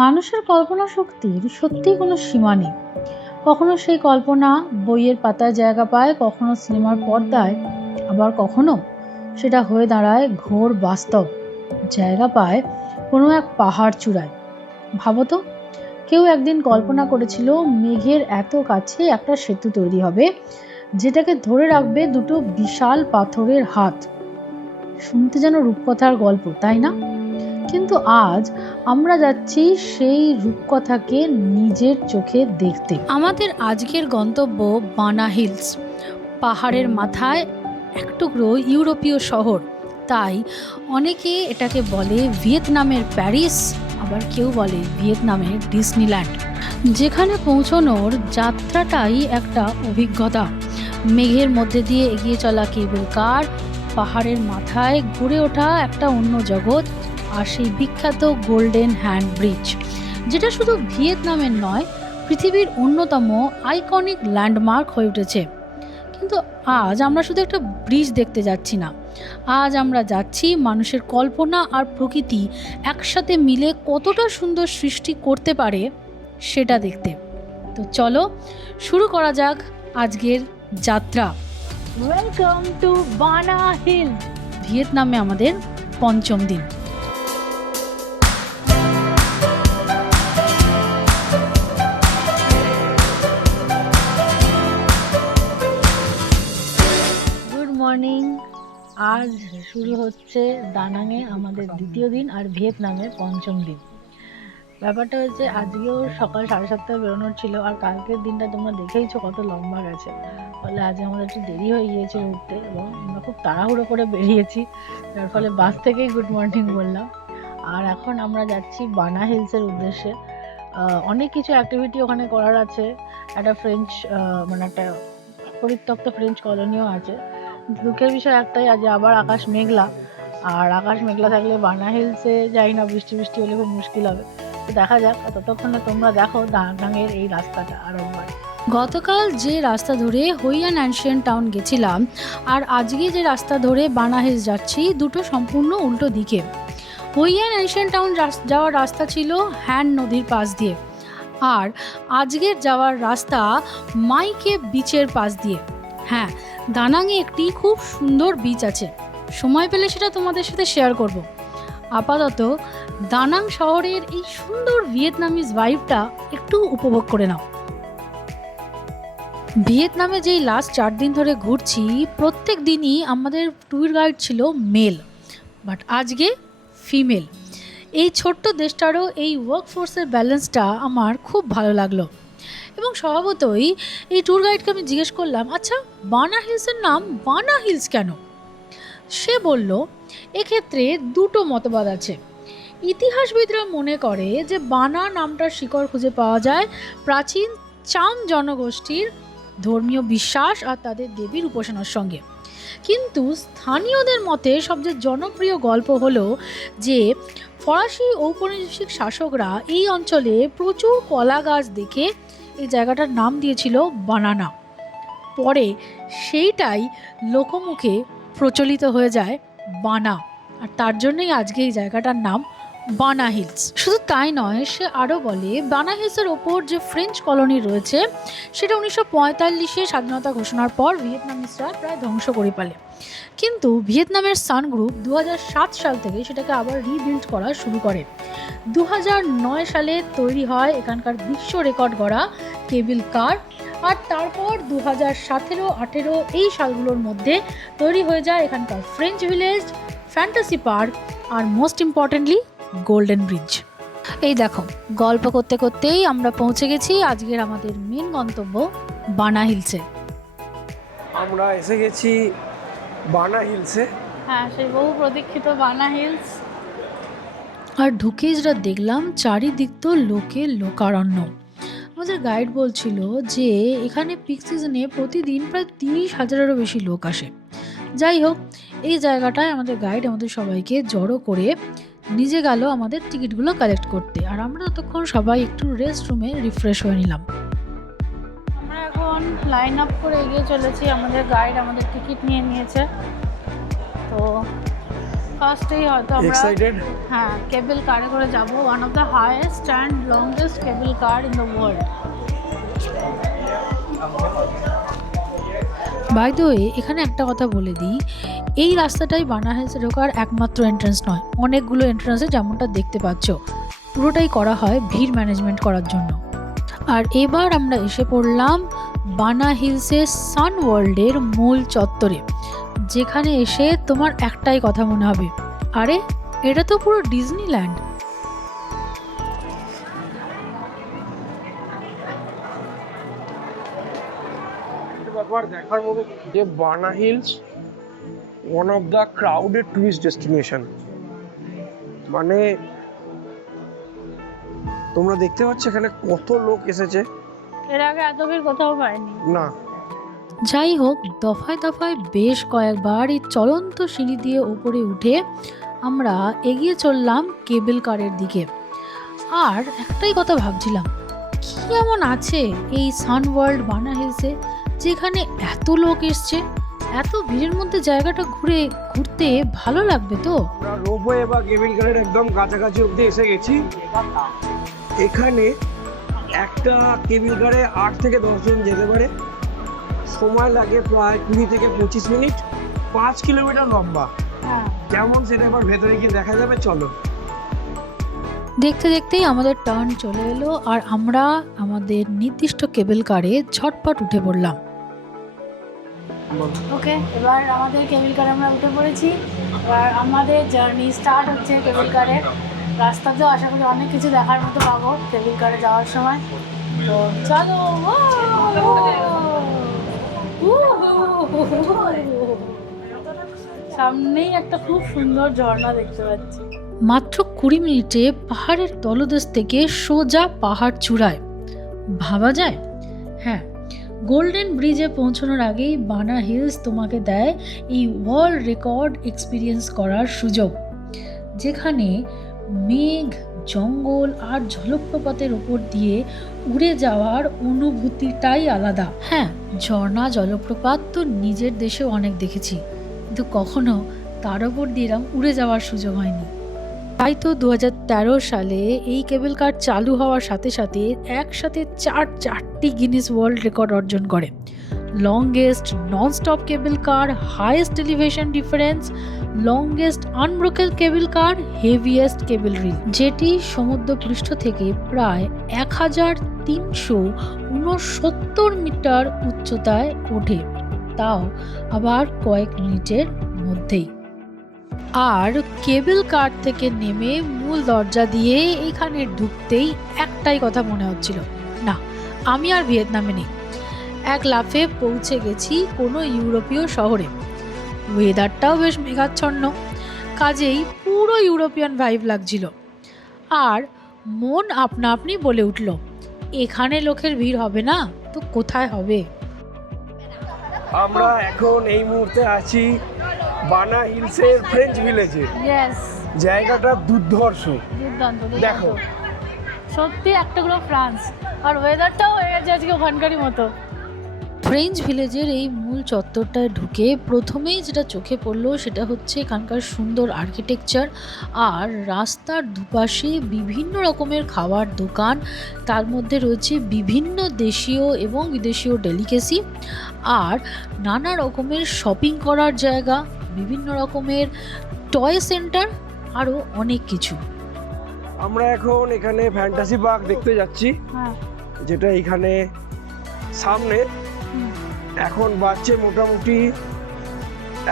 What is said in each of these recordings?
মানুষের কল্পনা শক্তির সত্যিই কোনো সীমা নেই। কখনো সেই কল্পনা বইয়ের পাতায় জায়গা পায়, কখনো সিনেমার পর্দায়, আবার কখনো সেটা হয়ে দাঁড়ায় ঘোর বাস্তব, জায়গা পায় কোনো এক পাহাড় চূড়ায়। ভাবো তো, কেউ একদিন কল্পনা করেছিল মেঘের এত কাছে একটা সেতু তৈরি হবে যেটাকে ধরে রাখবে দুটো বিশাল পাথরের হাত। শুনতে যেন রূপকথার গল্প, তাই না? কিন্তু আজ আমরা যাচ্ছি সেই রূপকথাকে নিজের চোখে দেখতে। আমাদের আজকের গন্তব্য বানা হিলস, পাহাড়ের মাথায় এক টুকরো ইউরোপীয় শহর। তাই অনেকে এটাকে বলে ভিয়েতনামের প্যারিস, আবার কেউ বলে ভিয়েতনামের ডিসনিল্যান্ড। যেখানে পৌঁছানোর যাত্রাটাই একটা অভিজ্ঞতা। মেঘের মধ্যে দিয়ে এগিয়ে চলা কেবল কার, পাহাড়ের মাথায় গড়ে ওঠা একটা অন্য জগৎ, আর সেই বিখ্যাত গোল্ডেন হ্যান্ড ব্রিজ, যেটা শুধু ভিয়েতনামের নয়, পৃথিবীর অন্যতম আইকনিক ল্যান্ডমার্ক হয়ে উঠেছে। কিন্তু আজ আমরা শুধু একটা ব্রিজ দেখতে যাচ্ছি না, আজ আমরা যাচ্ছি মানুষের কল্পনা আর প্রকৃতি একসাথে মিলে কতটা সুন্দর সৃষ্টি করতে পারে সেটা দেখতে। তো চলো শুরু করা যাক আজকের যাত্রা। ওয়েলকাম টু বানা হিল, ভিয়েতনামে আমাদের পঞ্চম দিন। মর্নিং। আজ শুরু হচ্ছে দানাংয়ে আমাদের দ্বিতীয় দিন আর ভিয়েতনামের পঞ্চম দিন। ব্যাপারটা হচ্ছে আজকেও সকাল 7:30 বেরোনোর ছিল, আর কালকের দিনটা তোমরা দেখেইছো কত লম্বা গেছে, ফলে আজ আমাদের একটু দেরি হয়ে গিয়েছে উঠতে, এবং আমরা খুব তাড়াহুড়ো করে বেরিয়েছি, যার ফলে বাস থেকেই গুড মর্নিং বললাম। আর এখন আমরা যাচ্ছি বানা হিলসের উদ্দেশ্যে। অনেক কিছু অ্যাক্টিভিটি ওখানে করার আছে। একটা ফ্রেঞ্চ মানে একটা পরিত্যক্ত ফ্রেঞ্চ কলোনিও আছে। দুঃখের বিষয় একটাই, আজ আবার আকাশ মেঘলা, আর আকাশ মেঘলা থাকলে বানা হিলসে যাই না, বৃষ্টি বৃষ্টি হলে খুব মুশকিল হবে। তো দেখা যাক, ততক্ষণে তোমরা দেখো দানাংয়ের এই রাস্তাটা আর একবার। গতকাল যে রাস্তা ধরে হইয়ান অ্যানশিয়েন্ট টাউন গেছিলাম আর আজকে যে রাস্তা ধরে বানা হিলস যাচ্ছি, দুটো সম্পূর্ণ উল্টো দিকে। হইয়ান অ্যানশিয়েন্ট টাউন যাওয়ার রাস্তা ছিল হ্যান নদীর পাশ দিয়ে, আর আজকের যাওয়ার রাস্তা মাইকে বিচের পাশ দিয়ে। হ্যাঁ, দানাংয়ে একটি খুব সুন্দর বিচ আছে, সময় পেলে সেটা তোমাদের সাথে শেয়ার করব। আপাতত দানাং শহরের এই সুন্দর ভিয়েতনামিজ ভাইবটা একটু উপভোগ করে নাও। ভিয়েতনামে যেই লাস্ট 4 দিন ধরে ঘুরছি, প্রত্যেক দিনই আমাদের ট্যুর গাইড ছিল মেল, বাট আজকে ফিমেল। এই ছোট্ট দেশটারও এই ওয়ার্কফোর্সের ব্যালেন্সটা আমার খুব ভালো লাগলো, এবং স্বভাবতই এই ট্যুর গাইডকে আমি জিজ্ঞেস করলাম, আচ্ছা বানা হিলসের নাম বানা হিলস কেন? সে বলল, এক্ষেত্রে দুটো মতবাদ আছে। ইতিহাসবিদরা মনে করে যে বানা নামটার শিকড় খুঁজে পাওয়া যায় প্রাচীন চাম জনগোষ্ঠীর ধর্মীয় বিশ্বাস আর তাদের দেবীর উপাসনার সঙ্গে। কিন্তু স্থানীয়দের মতে সবচেয়ে জনপ্রিয় গল্প হলো যে ফরাসি ঔপনিবেশিক শাসকরা এই অঞ্চলে প্রচুর কলা গাছ দেখে এই জায়গাটার নাম দিয়েছিল বানানা। পরে সেইটাই লোকমুখে প্রচলিত হয়ে যায় বানা, আর তার জন্যই আজকে এই জায়গাটার নাম বানা হিলস। শুধু তাই নয়, সে আরও বলে বানা হিলসের ওপর যে ফ্রেঞ্চ কলোনি রয়েছে সেটা 1945-এ স্বাধীনতা ঘোষণার পর ভিয়েতনামিজরা প্রায় ধ্বংস করে ফেলে, কিন্তু ভিয়েতনামের সান গ্রুপ 2007 সাল থেকে সেটাকে আবার রিবিল্ড করা শুরু করে। 2009 সালে তৈরি হয় এখানকার বিশ্ব রেকর্ড গড়া কেবল কার, আর তারপর 2017-18 এই সালগুলোর মধ্যে তৈরি হয়ে যায় এখানকার ফ্রেঞ্চ ভিলেজ, ফ্যান্টাসি পার্ক, আর মোস্ট ইম্পর্টেন্টলি গোল্ডেন ব্রিজ। এই দেখো, গল্প করতে করতেই আমরা পৌঁছে গেছি আজকের আমাদের মেন গন্তব্য বানা হিলসে। আমরা এসে গেছি বানা হিলসে। হ্যাঁ, সেই বহু প্রতীক্ষিত বানা হিলস। আর ঢুকেই যেটা দেখলাম, চারিদিক তো লোকে লোকারণ্য। আমাদের গাইড বলছিল যে এখানে পিক সিজনে প্রতিদিন প্রায় 30,000-এরও বেশি লোক আসে। যাই হোক, এই জায়গাটায় আমাদের গাইড আমাদের সবাইকে জড়ো করে নিজে গেল আমাদের টিকিটগুলো কালেক্ট করতে, আর আমরা ততক্ষণ সবাই একটু রেস্ট রুমে রিফ্রেশ হয়ে নিলাম। আমরা এখন লাইন আপ করে এগিয়ে চলেছি, আমাদের গাইড আমাদের টিকিট নিয়ে নিয়েছে। তো ফার্স্টেই হয়তো আমরা এক্সাইটেড। হ্যাঁ কেবল কারে করে যাব, one of the highest and longest cable car in the world. By the way, এখানে একটা কথা বলে দিই, এই রাস্তাটাই বানা হিলসে ঢোকার একমাত্র এন্ট্রান্স নয়, অনেকগুলো এন্ট্রান্সে যেমনটা দেখতে পাচ্ছ। পুরোটাই করা হয় ভিড় ম্যানেজমেন্ট করার জন্য। আর এবার আমরা এসে পড়লাম বানা হিলসের সান ওয়ার্ল্ডের মূল চত্বরে, যেখানে এসে তোমার একটাই কথা মনে হবে, আরে এটা তো পুরো ডিজনিল্যান্ড। ব্যাপার দেখার মতো যে বানা hills one of the crowded tourist destination. মানে তোমরা দেখতে পাচ্ছ এখানে কত লোক এসেছে, এর আগে এত ভিড় কোথাও পাইনি। না যাই হোক, দফায় দফায় বেশ কয়েকবার এই চলন্ত সিঁড়ি দিয়ে উপরে উঠে আমরা এগিয়ে চললাম কেবল কারের দিকে। আর একটাই কথা ভাবছিলাম, কি এমন আছে এই সান ওয়ার্ল্ড বানা হিলসে যেখানে এত লোক এসছে, এত ভিড়ের মধ্যে জায়গাটা ঘুরতে ভালো লাগবে তো? আমরা রোপওয়ে বা কেবল কারের একদম কাছাকাছি অব্দি এসে গেছি। এখানে একটা কেবল কারে 8 থেকে 10 জন যেতে পারে, সময় লাগে প্রায় 20 থেকে 25 মিনিট, 5 কিলোমিটার লম্বা। কেমন সেটা এবার ভেতরে গিয়ে দেখা যাবে, চলো। দেখতে দেখতেই আমাদের টার্ন চলে এলো আর আমরা আমাদের নির্দিষ্ট কেবল কারে ঝটপট উঠে পড়লাম। ওকে, এবার আমাদের কেবল কারে আমরা উঠে পড়েছি। এবার আমাদের জার্নি স্টার্ট হচ্ছে কেবল কারে। রাস্তাতেও আশা করি অনেক কিছু দেখার মতো পাবো কেবল কারে যাওয়ার সময়, তো চলো। সামনেই একটা খুব সুন্দর ঝর্ণা দেখতে পাচ্ছি। মাত্র 20 মিনিটে পাহাড়ের তলদেশ থেকে সোজা পাহাড় চূড়ায়, ভাবা যায়? হ্যাঁ, গোল্ডেন ব্রিজে পৌঁছানোর আগেই বানা হিলস তোমাকে দেয় এই ওয়ার্ল্ড রেকর্ড এক্সপিরিয়েন্স করার সুযোগ, যেখানে মেঘ, জঙ্গল আর জলপ্রপাতের উপর দিয়ে উড়ে যাওয়ার অনুভূতিটাই আলাদা। হ্যাঁ, ঝর্ণা জলপ্রপাত তো নিজের দেশেও অনেক দেখেছি, কিন্তু কখনো তার ওপর দিয়ে এরকম উড়ে যাওয়ার সুযোগ হয়নি। তাই তো 2013 সালে এই কেবল কার চালু হওয়ার সাথে সাথে একসাথে চারটি গিনেস ওয়ার্ল্ড রেকর্ড অর্জন করে। Longest non stop cable car, highest elevation difference, longest unbroken cable car, heaviest cable reel, যেটি সমুদ্রপৃষ্ঠ থেকে প্রায় 1369 মিটার উচ্চতায় ওঠে, তাও আবার কয়েক মিনিটের মধ্যেই। আর কেবল কার থেকে নেমে মূল দরজা দিয়ে এখানে ঢুকতেই একটাই কথা মনে হচ্ছিল, না আমি আর ভিয়েতনামে নেই, এক লাফে পৌঁছে গেছি কোনো ইউরোপীয় শহরে। ওয়েদারটাও বেশ মেঘাচ্ছন্ন, কাজেই পুরো ইউরোপিয়ান ভাইব লাগছিল। আর মন আপনা আপনি বলে উঠল, এখানে লোকের ভিড় হবে না তো কোথায় হবে? আমরা এখন এই মুহূর্তে আছি বানা হিলসের ফ্রেঞ্চ ভিলেজে। জায়গাটা দুর্ধর্ষ, দেখো সত্যি একটা পুরো ফ্রান্স, আর ওয়েদারটাও হয়ে গেছে আজকে ওখানকারই মতো। ফ্রেঞ্চ ভিলেজের এই মূল চত্বরটায় ঢুকে প্রথমেই যেটা চোখে পড়লো সেটা হচ্ছে এখানকার সুন্দর আর্কিটেকচার, আর রাস্তার দুপাশে বিভিন্ন রকমের খাবার দোকান, তার মধ্যে রয়েছে বিভিন্ন দেশীয় এবং বিদেশীয় ডেলিকেসি, আর নানা রকমের শপিং করার জায়গা, বিভিন্ন রকমের টয় সেন্টার, আরও অনেক কিছু। আমরা এখন এখানে ফ্যান্টাসি পার্ক দেখতে যাচ্ছি, যেটা এখানে সামনে। এখন বাজছে মোটামুটি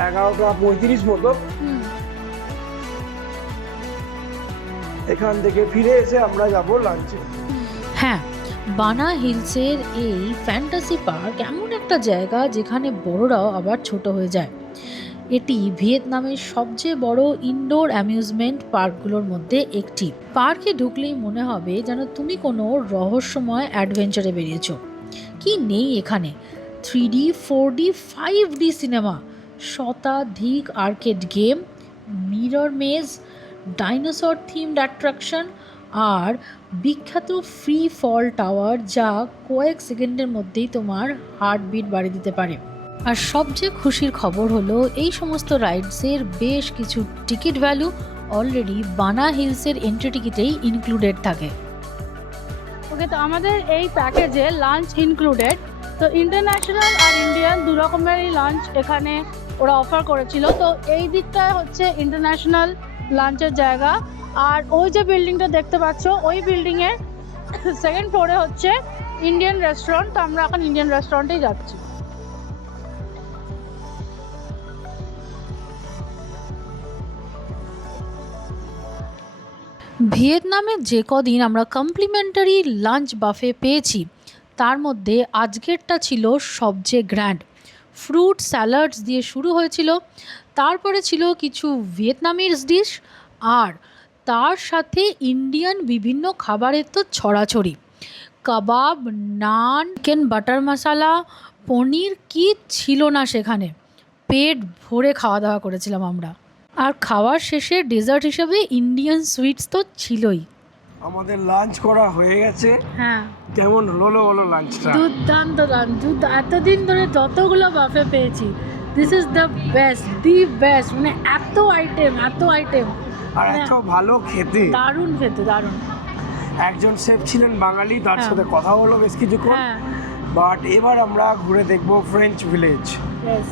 11:35 মতো। এখান থেকে ফিরে এসে আমরা যাব লাঞ্চে। হ্যাঁ, বানা হিলসের এই ফ্যান্টাসি পার্ক এমন একটা জায়গা যেখানে বড়রাও আবার ছোট হয়ে যায়। এটি ভিয়েতনামের সবচেয়ে বড় ইনডোর অ্যামিউজমেন্ট পার্কগুলোর মধ্যে একটি। পার্কে ঢুকলেই মনে হবে যেন তুমি কোনো রহস্যময় অ্যাডভেঞ্চারে বেরিয়েছো। কি নেই এখানে? 3D, 4D, 5D সিনেমা, শতাধিক আর্কেড গেম, মিরর মেজ, ডাইনোসর থিমড অ্যাট্রাকশন, আর বিখ্যাত ফ্রি ফল টাওয়ার, যা কয়েক সেকেন্ডের মধ্যেই তোমার হার্টবিট বাড়িয়ে দিতে পারে। আর সবচেয়ে খুশির খবর হলো এই সমস্ত রাইডসের বেশ কিছু টিকিট ভ্যালু অলরেডি বানা হিলসের এন্ট্রি টিকিটেই ইনক্লুডেড থাকে। ওকে, তো আমাদের এই প্যাকেজে লাঞ্চ ইনক্লুডেড। তো ইন্টারন্যাশনাল আর ইন্ডিয়ান দু রকমেরই লাঞ্চ এখানে ওরা অফার করেছিল। তো এই দিকটায় হচ্ছে ইন্টারন্যাশনাল লাঞ্চের জায়গা, আর ওই যে বিল্ডিংটা দেখতে পাচ্ছ ওই বিল্ডিংয়ের সেকেন্ড ফ্লোরে হচ্ছে ইন্ডিয়ান রেস্টুরেন্ট। তো আমরা এখন ইন্ডিয়ান রেস্টুরেন্টেই যাচ্ছি। ভিয়েতনামে যে কদিন আমরা কমপ্লিমেন্টারি লাঞ্চ বাফে পেয়েছি তার মধ্যে আজকেরটা ছিল সবচেয়ে গ্র্যান্ড। ফ্রুট স্যালাডস দিয়ে শুরু হয়েছিল, তারপরে ছিল কিছু ভিয়েতনামিজ ডিশ, আর তার সাথে ইন্ডিয়ান বিভিন্ন খাবারের তো ছড়াছড়ি। কাবাব, নান, চিকেন বাটার মশালা, পনির, কি ছিল না সেখানে। পেট ভরে খাওয়া দাওয়া করেছিলাম আমরা। আর খাওয়ার শেষে ডেজার্ট হিসেবে ইন্ডিয়ান সুইটস তো ছিলই। আমাদের লাঞ্চ করা হয়ে গেছে। হ্যাঁ, কেমন হলো লাঞ্চটা? দুর্দান্ত লাঞ্চ। এতদিন ধরে যতগুলো বাফে পেয়েছি, দিস ইজ দ্য বেস্ট, মানে এত আইটেম আর এত ভালো খেতে, দারুণ খেতে, দারুণ। একজন শেফ ছিলেন বাঙালি, তার হ্যাঁ। সাথে কথা হলো বেশ কিছুক্ষণ। হ্যাঁ, বাট এবার আমরা ঘুরে দেখবো French village. yes.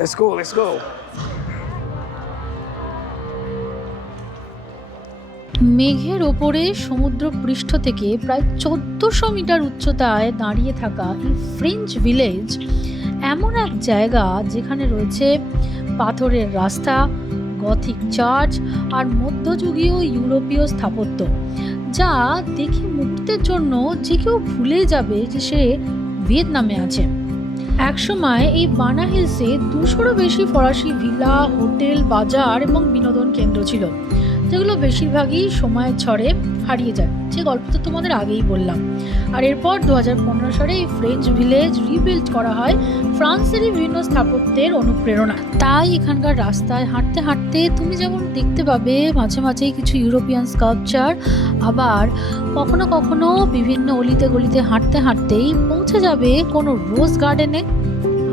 Let's go. মেঘের ওপরে সমুদ্র পৃষ্ঠ থেকে প্রায় 1400 মিটার উচ্চতায় দাঁড়িয়ে থাকা এই ফ্রেঞ্চ ভিলেজ এমন এক জায়গা যেখানে রয়েছে পাথরের রাস্তা, গথিক চার্চ আর মধ্যযুগীয় ইউরোপীয় স্থাপত্য, যা দেখে মুহূর্তের জন্য যে কেউ ভুলে যাবে যে সে ভিয়েতনামে আছে। একসময় এই বানা হিলসে 200-রও বেশি ফরাসি ভিলা, হোটেল, বাজার এবং বিনোদন কেন্দ্র ছিল, যেগুলো বেশিরভাগই সময়ের ঝড়ে হারিয়ে যায়, যে গল্প তো তোমাদের আগেই বললাম। আর এরপর 2015 সালে এই ফ্রেঞ্চ ভিলেজ রিবিল্ড করা হয় ফ্রান্সেরই বিভিন্ন স্থাপত্যের অনুপ্রেরণা। তাই এখানকার রাস্তায় হাঁটতে হাঁটতে তুমি যেমন দেখতে পাবে মাঝে মাঝেই কিছু ইউরোপিয়ান স্কাল্পচার, আবার কখনো কখনো বিভিন্ন অলিতে গলিতে হাঁটতে হাঁটতেই পৌঁছে যাবে কোনো রোজ গার্ডেনে,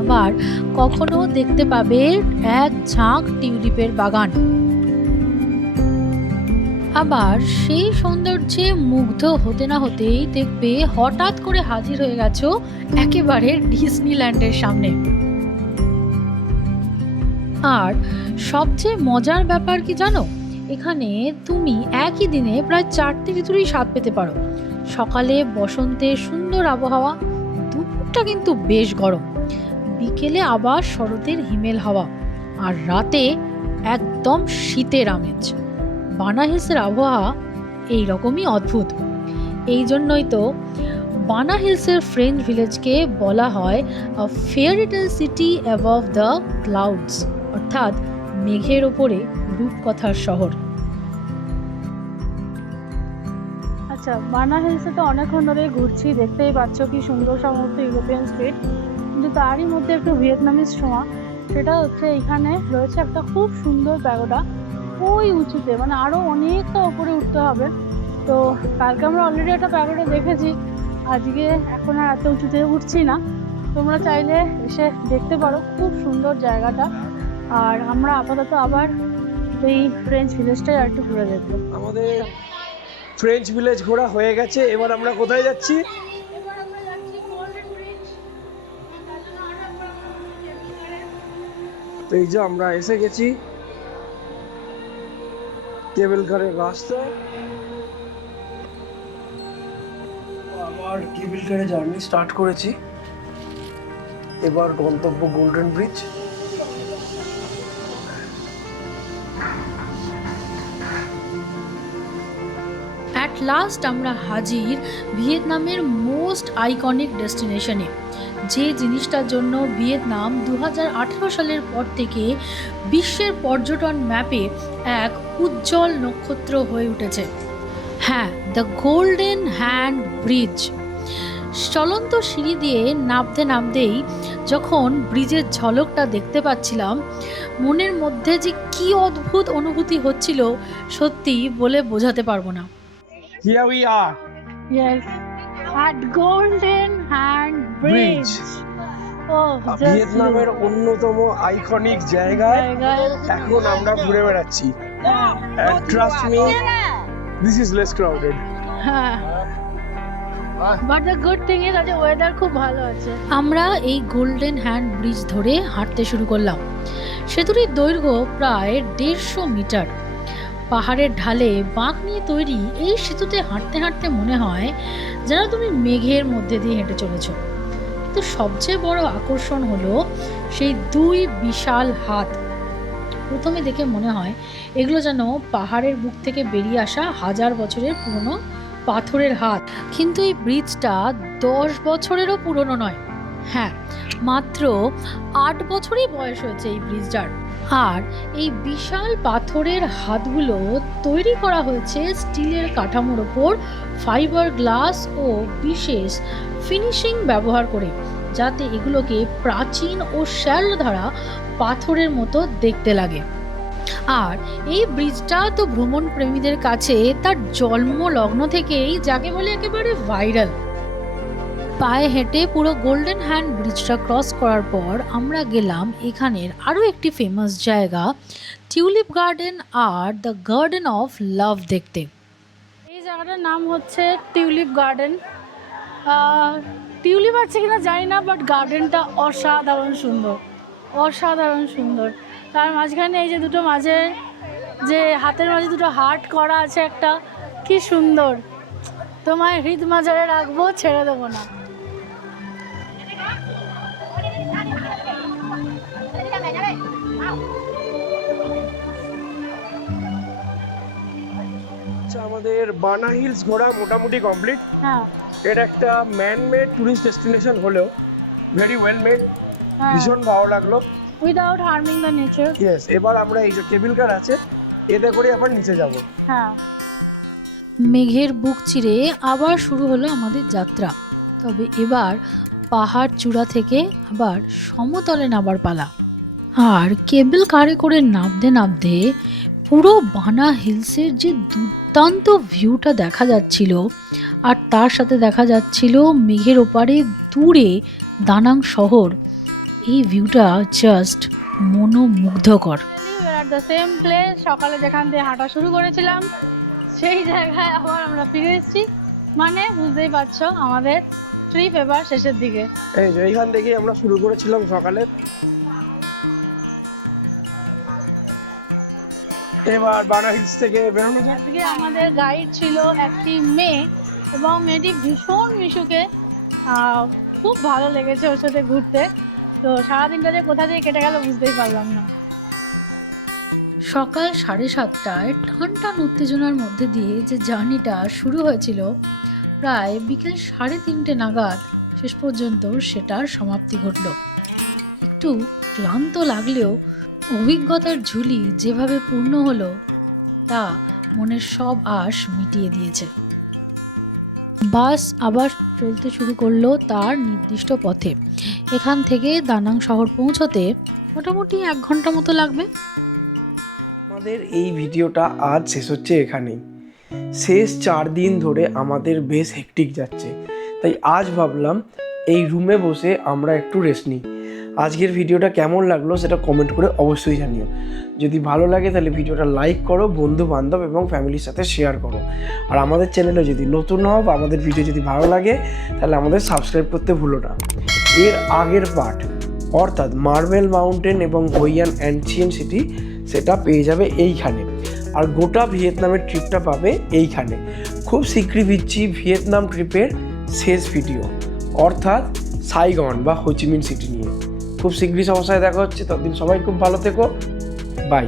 আবার কখনো দেখতে পাবে এক ঝাঁক টিউলিপের বাগান। আবার সেই সৌন্দর্যে মুগ্ধ হতে না হতেই দেখবে হঠাৎ করে হাজির হয়ে গেছো একেবারে ডিজনিল্যান্ডের সামনে। আর সবচেয়ে মজার ব্যাপার কি জানো, এখানে তুমি একই দিনে প্রায় 4টে ঋতুরই স্বাদ পেতে পারো। সকালে বসন্তের সুন্দর আবহাওয়া, দুপুরটা কিন্তু বেশ গরম, বিকেলে আবার শরতের হিমেল হাওয়া, আর রাতে একদম শীতের আমেজ। বানা হিলসের আবহাওয়া এইরকমই অদ্ভুত। এই জন্যই তো বানা হিলসের ফ্রেঞ্চ ভিলেজকে বলা হয় আ fairy tale city above the clouds, অর্থাৎ মেঘের ওপরে রূপকথার শহর। আচ্ছা, বানা হিলসে তো অনেকক্ষণ ধরে ঘুরছি, দেখতেই পাচ্ছ কি সুন্দর সমস্ত ইউরোপিয়ান স্ট্রিট, কিন্তু তারই মধ্যে একটু ভিয়েতনামিজ ছোঁয়া। সেটা হচ্ছে এখানে রয়েছে একটা খুব সুন্দর প্যাগোডা, ওই উঁচুতে, মানে আরও অনেকটা ওপরে উঠতে হবে। তো কালকে আমরা অলরেডি একটা প্যাগোডা দেখেছি, আজকে এখন আর এত উঁচুতে উঠছি না। তোমরা চাইলে এসে দেখতে পারো, খুব সুন্দর জায়গাটা। আর আমরা আপাতত আবার এই ফ্রেঞ্চ ভিলেজটাই আর একটু ঘুরে দেখবো। আমাদের ফ্রেঞ্চ ভিলেজ ঘোরা হয়ে গেছে, এবার আমরা কোথায় যাচ্ছি? তো এই যে আমরা এসে গেছি কেবল কারের রাস্তা। আবার কেবল কারে জার্নি স্টার্ট করেছি। এবার গন্তব্য গোল্ডেন ব্রিজ। অ্যাট লাস্ট আমরা হাজির ভিয়েতনামের মোস্ট আইকনিক ডেস্টিনেশনে, যে জিনিসটার জন্য ভিয়েতনাম 2018 সালের পর থেকে বিশ্বের পর্যটন ম্যাপে এক উজ্জ্বল নক্ষত্র হয়ে উঠেছে। হ্যাঁ, দ্য গোল্ডেন হ্যান্ড ব্রিজ। চলন্ত সিঁড়ি দিয়ে নামতেই যখন ব্রিজের ঝলকটা দেখতে পাচ্ছিলাম, মনের মধ্যে যে কি অদ্ভুত অনুভূতি হচ্ছিল সত্যি বলে বোঝাতে পারবো না। Here we are. Yes. at Golden Hand Bridge. Oh, just ভিয়েতনামের look. অন্যতম আইকনিক জায়গায় জায়গায় এখন আমরা ঘুরে বেড়াচ্ছি। And trust me, this is less crowded. হ্যাঁ but the good thing is আজ ওয়েদার খুব ভালো আছে। আমরা এই গোল্ডেন হ্যান্ড ব্রিজ ধরে হাঁটতে শুরু করলাম। সেতুটির দৈর্ঘ্য প্রায় 150 মিটার। পাহাড়ের ঢালে বাঁক নিয়ে তৈরি এই সেতুতে হাঁটতে হাঁটতে মনে হয় যেন তুমি মেঘের মধ্যে দিয়ে হেঁটে চলেছ। কিন্তু সবচেয়ে বড় আকর্ষণ হলো সেই 2 বিশাল হাত। প্রথমে দেখে মনে হয় এগুলো যেন পাহাড়ের বুক থেকে বেরিয়ে আসা 1000 বছরের পুরনো পাথরের হাত। কিন্তু এই ব্রিজটা 10 বছরেরও পুরনো নয়। হ্যাঁ, মাত্র 8 বছরই বয়স হয়েছে এই ব্রিজটার। আর এই বিশাল পাথরের হাতগুলো তৈরি করা হয়েছে স্টিলের কাঠামোর ওপর ফাইবার গ্লাস ও বিশেষ ফিনিশিং ব্যবহার করে, যাতে এগুলোকে প্রাচীন ও শ্যাল ধরা পাথরের মতো দেখতে লাগে। আর এই ব্রিজটা তো ভ্রমণ প্রেমীদের কাছে তার জন্ম লগ্ন থেকেই যাকে বলে একেবারে ভাইরাল। পায়ে হেঁটে পুরো গোল্ডেন হ্যান্ড ব্রিজটা ক্রস করার পর আমরা গেলাম এখানের আরও একটি ফেমাস জায়গা tulip garden are the garden of love দেখতে। এই জায়গাটার নাম হচ্ছে টিউলিপ গার্ডেন। টিউলিপ আছে কিনা জানি না, বাট গার্ডেনটা অসাধারণ সুন্দর, অসাধারণ সুন্দর। তার মাঝখানে এই যে দুটো মাঝে যে হাতের মাঝে দুটো হার্ট করা আছে একটা, কি সুন্দর। তোমায় হৃদ মাজারে রাখবো, ছেড়ে দেবো না। আচ্ছা, আমাদের বানা হিলস ঘোরা মোটামুটি কমপ্লিট। হ্যাঁ এটা একটা ম্যান মেড টুরিস্ট ডেস্টিনেশন হলেও ভেরি ওয়েল মেড, হ্যাঁ, ভীষণ ভালো লাগলো। Without harming the nature. Yes, এবার আমরা এই যে কেবল কার আছে এতে করে আবার নিচে যাব। হ্যাঁ মেঘের বুক চিরে আবার শুরু হলো আমাদের যাত্রা। তবে এবার পাহাড় চূড়া থেকে আবার সমতলে নামার পালা। আর কেবল কারে করে নামতে নামতে পুরো বানা হিলসের যে দুর্দান্ত ভিউটা দেখা যাচ্ছিল, আর তার সাথে দেখা যাচ্ছিল মেঘের ওপারে দূরে দানাং শহর। এই ভিউটা জাস্ট মনোমুগ্ধকর। এট দ্য সেম প্লেস, সকালে যেখান থেকে হাঁটা শুরু করেছিলাম সেই জায়গায় আবার আমরা ফিরে এসেছি। মানে বুঝতেই পারছো আমাদের ট্রিপ এবার শেষের দিকে। এই যে এইখান থেকে আমরা শুরু করেছিলাম সকালে, এবার বানা হিলস থেকে বেরোনো যাক। আজকে আমাদের গাইড ছিল একটি মেয়ে, এবং মেয়েটি ভীষণ মিশুকে, খুব ভালো লেগেছে ওর সাথে ঘুরতে। তো সারাদিনটা যে কোথা দিয়ে কেটে গেল বুঝতেই পারলাম না। সকাল 7:30টায় টান টান উত্তেজনার মধ্যে দিয়ে যে জার্নিটা শুরু হয়েছিল, প্রায় বিকেল 3:30 নাগাদ শেষ পর্যন্ত সেটার সমাপ্তি ঘটল। একটু ক্লান্ত লাগলেও অভিজ্ঞতার ঝুলি যেভাবে পূর্ণ হলো তা মনের সব আশ মিটিয়ে দিয়েছে। বাস আবার চলতে শুরু করলো তার নির্দিষ্ট পথে। এখান থেকে দানাং শহর পৌঁছতে মোটামুটি 1 ঘন্টা মতো লাগবে। আমাদের এই ভিডিওটা আজ শেষ হচ্ছে এখানেই। শেষ 4 দিন ধরে আমাদের বেশ হেক্টিক যাচ্ছে, তাই আজ ভাবলাম এই রুমে বসে আমরা একটু রেস্ট নিই। আজকের ভিডিওটা কেমন লাগলো সেটা কমেন্ট করে অবশ্যই জানিও। যদি ভালো লাগে তাহলে ভিডিওটা লাইক করো, বন্ধু বান্ধব এবং ফ্যামিলির সাথে শেয়ার করো। আর আমাদের চ্যানেলে যদি নতুন হও বা আমাদের ভিডিও যদি ভালো লাগে তাহলে আমাদের সাবস্ক্রাইব করতে ভুলো না। এর আগের পার্ট অর্থাৎ মার্বেল মাউন্টেন এবং হোয়াইয়ান অ্যানচিয়েন্ট সিটি সেটা পেয়ে যাবে এইখানে। আর গোটা ভিয়েতনামের ট্রিপটা পাবে এইখানে। খুব শীঘ্রই দিচ্ছি ভিয়েতনাম ট্রিপের শেষ ভিডিও, অর্থাৎ সাইগন বা হোচিমিন সিটি নিয়ে। খুব শীঘ্রই সবার সাথে দেখা হচ্ছে। ততদিন সবাই খুব ভালো থেকো, বাই।